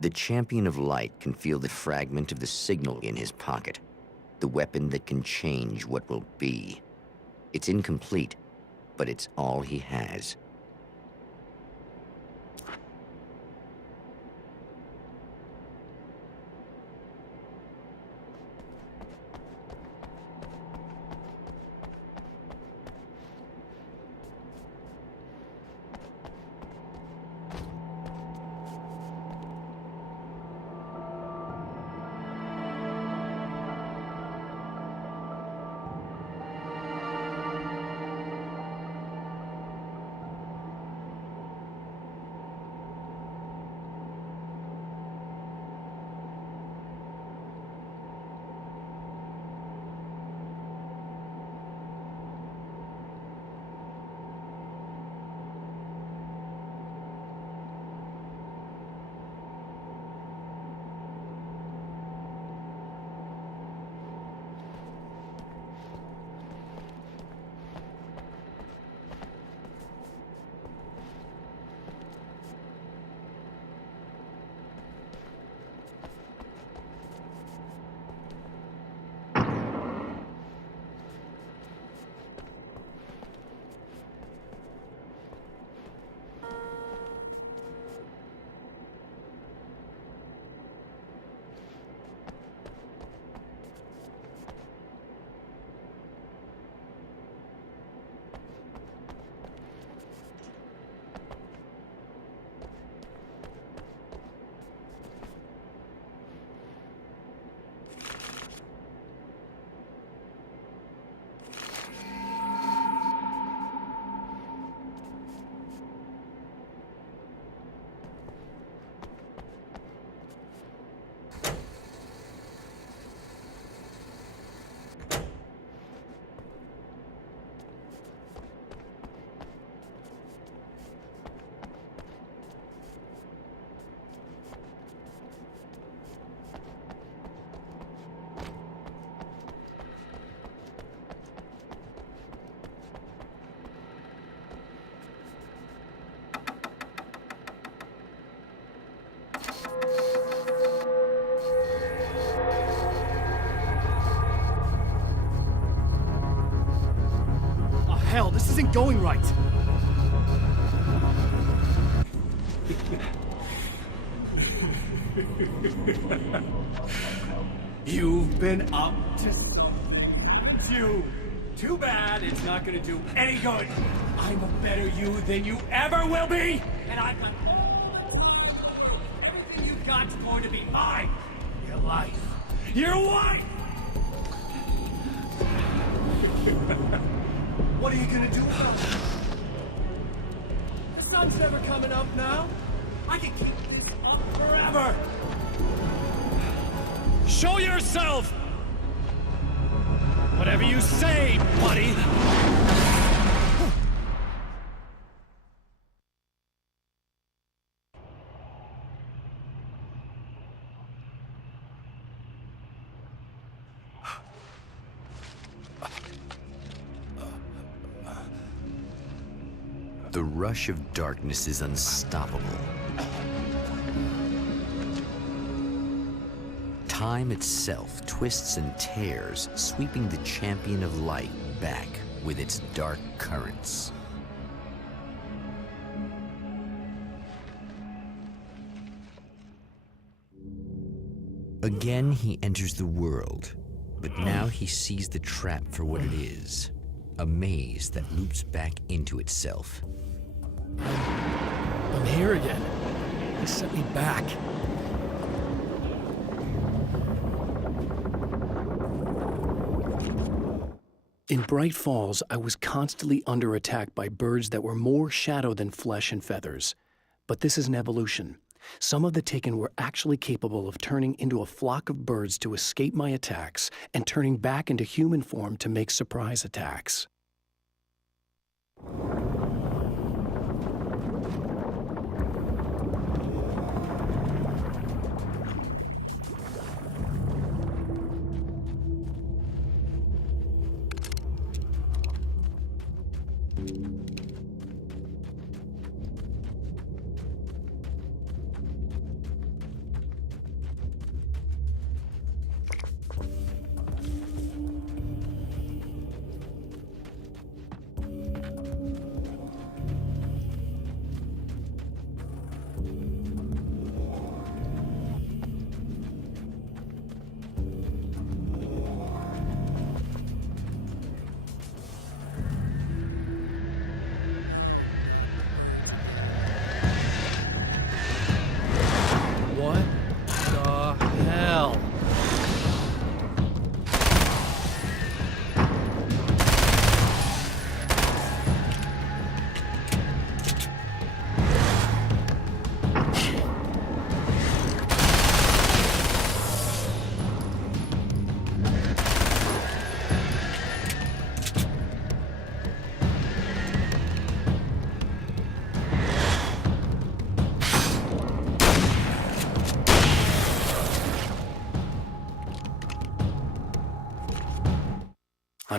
The Champion of Light can feel the fragment of the signal in his pocket, the weapon that can change what will be. It's incomplete, but it's all he has. Hell, this isn't going right. You've been up to something. Too bad it's not gonna do any good. I'm a better you than you ever will be, and I've got everything you've got's going to be mine. Your life, your wife. What are you gonna do about it? The sun's never coming up now. I can keep this up forever. Show yourself! Whatever you say, buddy! The rush of darkness is unstoppable. Time itself twists and tears, sweeping the Champion of Light back with its dark currents. Again, he enters the world, but now he sees the trap for what it is, a maze that loops back into itself. I'm here again. He sent me back. In Bright Falls, I was constantly under attack by birds that were more shadow than flesh and feathers. But this is an evolution. Some of the Taken were actually capable of turning into a flock of birds to escape my attacks and turning back into human form to make surprise attacks.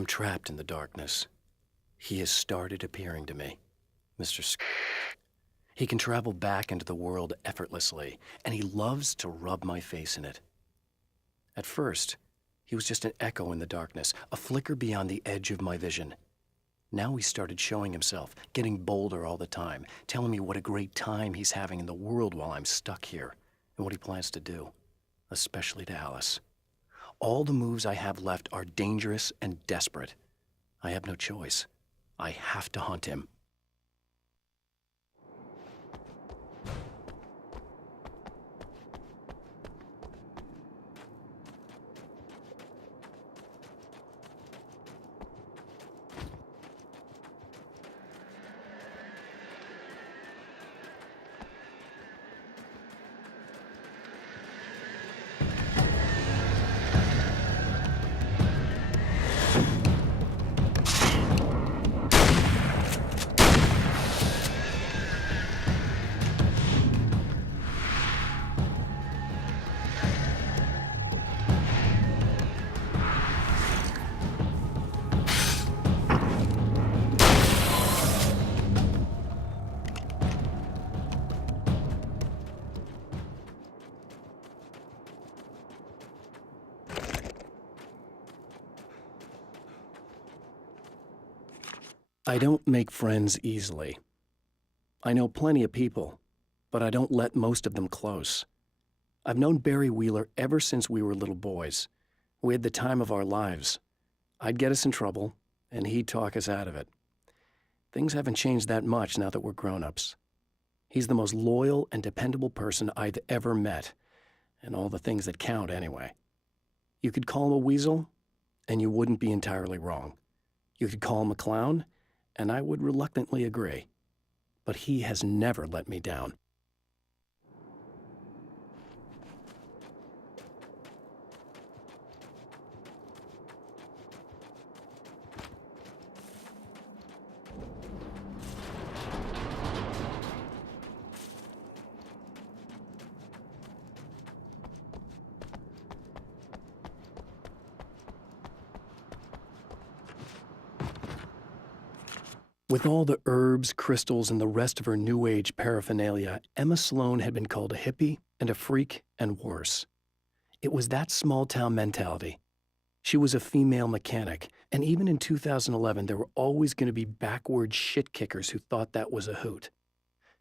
I'm trapped in the darkness. He has started appearing to me, Mr. He can travel back into the world effortlessly, and he loves to rub my face in it. At first, he was just an echo in the darkness, a flicker beyond the edge of my vision. Now he started showing himself, getting bolder all the time, telling me what a great time he's having in the world while I'm stuck here, and what he plans to do, especially to Alice. All the moves I have left are dangerous and desperate. I have no choice. I have to hunt him. I don't make friends easily. I know plenty of people, but I don't let most of them close. I've known Barry Wheeler ever since we were little boys. We had the time of our lives. I'd get us in trouble, and he'd talk us out of it. Things haven't changed that much now that we're grown-ups. He's the most loyal and dependable person I've ever met, and all the things that count anyway. You could call him a weasel, and you wouldn't be entirely wrong. You could call him a clown, and I would reluctantly agree. But he has never let me down. With all the herbs, crystals, and the rest of her New Age paraphernalia, Emma Sloan had been called a hippie and a freak and worse. It was that small-town mentality. She was a female mechanic, and even in 2011, there were always going to be backward shit-kickers who thought that was a hoot.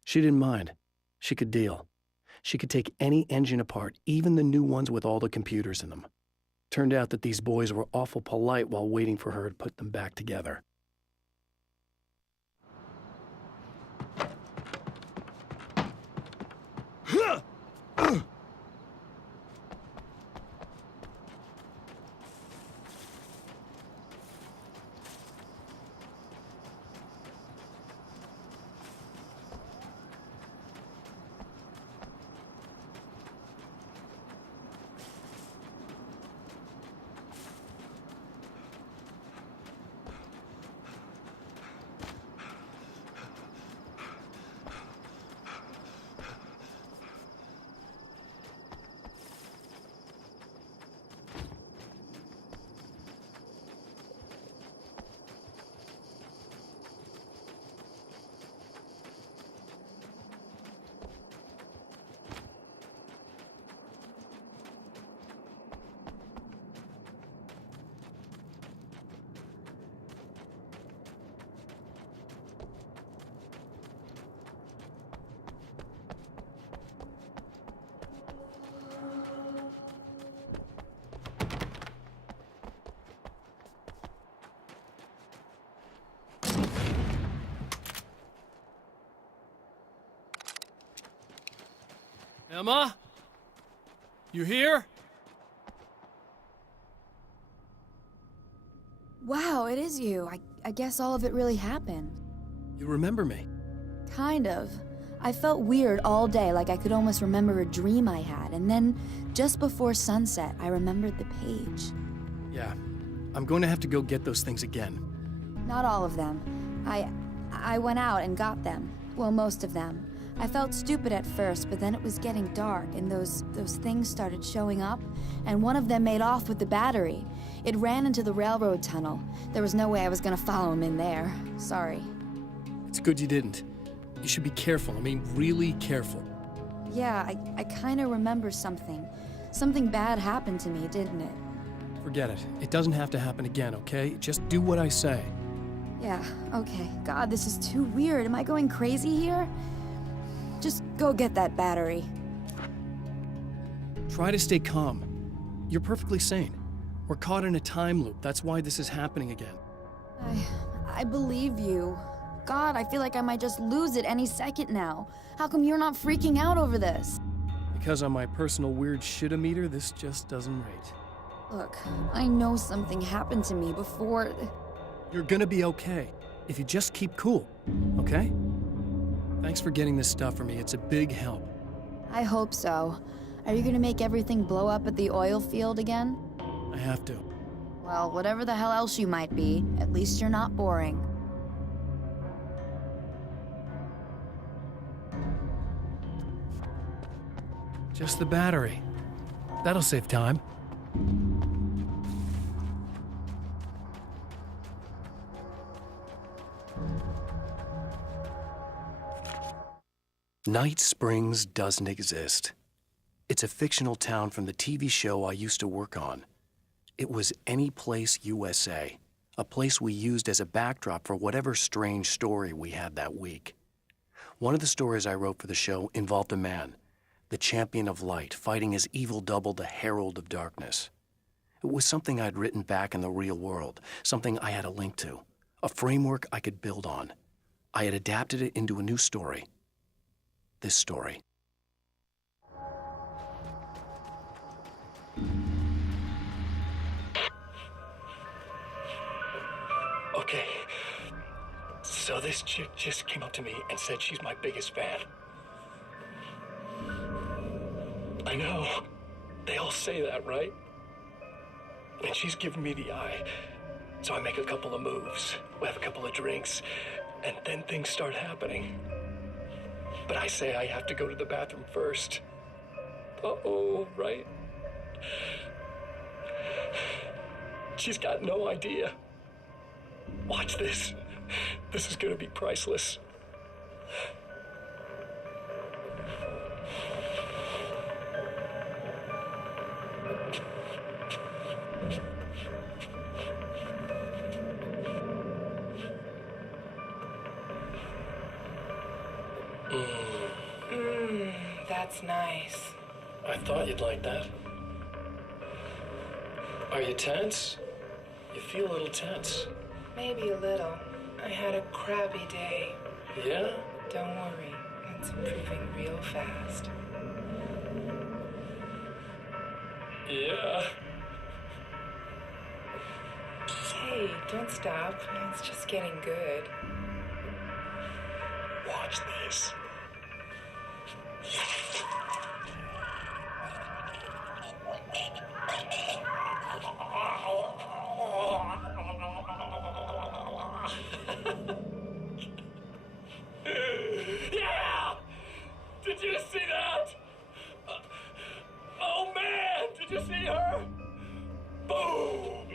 She didn't mind. She could deal. She could take any engine apart, even the new ones with all the computers in them. Turned out that these boys were awful polite while waiting for her to put them back together. Emma? You here? Wow, it is you. I guess all of it really happened. You remember me? Kind of. I felt weird all day, like I could almost remember a dream I had, and then, just before sunset, I remembered the page. Yeah. I'm going to have to go get those things again. Not all of them. I went out and got them. Well, most of them. I felt stupid at first, but then it was getting dark, and those things started showing up, and one of them made off with the battery. It ran into the railroad tunnel. There was no way I was gonna follow him in there. Sorry. It's good you didn't. You should be careful. I mean, really careful. Yeah, I kinda remember something. Something bad happened to me, didn't it? Forget it. It doesn't have to happen again, okay? Just do what I say. Yeah, okay. God, this is too weird. Am I going crazy here? Just go get that battery. Try to stay calm. You're perfectly sane. We're caught in a time loop. That's why this is happening again. I believe you. God, I feel like I might just lose it any second now. How come you're not freaking out over this? Because on my personal weird shit-o-meter, this just doesn't rate. Look, I know something happened to me before... You're gonna be okay, if you just keep cool, okay? Thanks for getting this stuff for me. It's a big help. I hope so. Are you gonna make everything blow up at the oil field again? I have to. Well, whatever the hell else you might be, at least you're not boring. Just the battery. That'll save time. Night Springs doesn't exist. It's a fictional town from the TV show I used to work on. It was Any Place USA, a place we used as a backdrop for whatever strange story we had that week. One of the stories I wrote for the show involved a man, the champion of light, fighting his evil double, the herald of darkness. It was something I'd written back in the real world, something I had a link to, a framework I could build on. I had adapted it into a new story. This story. Okay, so this chick just came up to me and said she's my biggest fan. I know, they all say that, right? And she's giving me the eye, so I make a couple of moves, we have a couple of drinks, and then things start happening. But I say I have to go to the bathroom first. Uh-oh, right? She's got no idea. Watch this. This is gonna be priceless. That's nice. I thought you'd like that. Are you tense? You feel a little tense. Maybe a little. I had a crabby day. Yeah? Don't worry, it's improving real fast. Yeah. Hey, don't stop. It's just getting good. Watch this. Yeah! Did you see that? Oh man, did you see her? Boom!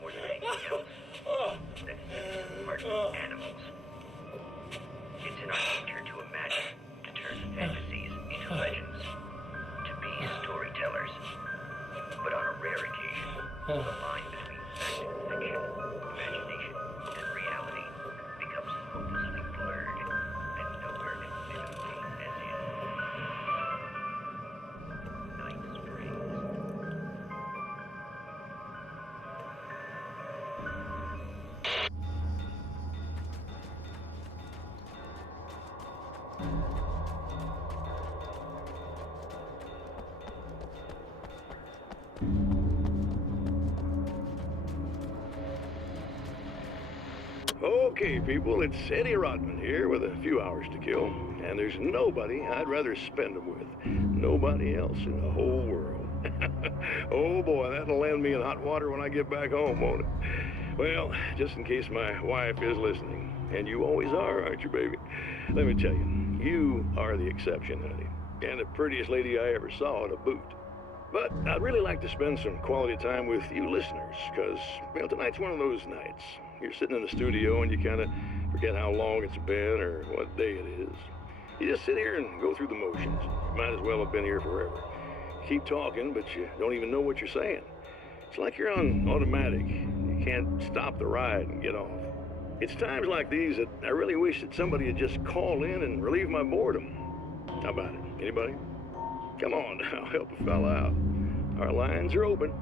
More than anything else, that's part of animals. It's in our nature to imagine, to turn fantasies into legends, to be storytellers. But on a rare occasion, the line between fact and fiction, imagination and reality becomes hopelessly blurred, and nowhere can fit a thing as in Night Springs. Okay, people, it's Eddie Rodman here with a few hours to kill, and there's nobody I'd rather spend them with. Nobody else in the whole world. Oh boy, that'll land me in hot water when I get back home, won't it? Well, just in case my wife is listening, And you always are, aren't you, baby? Let me tell you, you are the exception, honey. And the prettiest lady I ever saw to boot. But I'd really like to spend some quality time with you listeners, because, well, tonight's one of those nights. You're sitting in the studio and you kind of forget how long it's been or what day it is. You just sit here and go through the motions. You might as well have been here forever. Keep talking, but you don't even know what you're saying. It's like you're on automatic. You can't stop the ride and get off. It's times like these that I really wish that somebody would just call in and relieve my boredom. How about it? Anybody? Come on now, help a fella out. Our lines are open.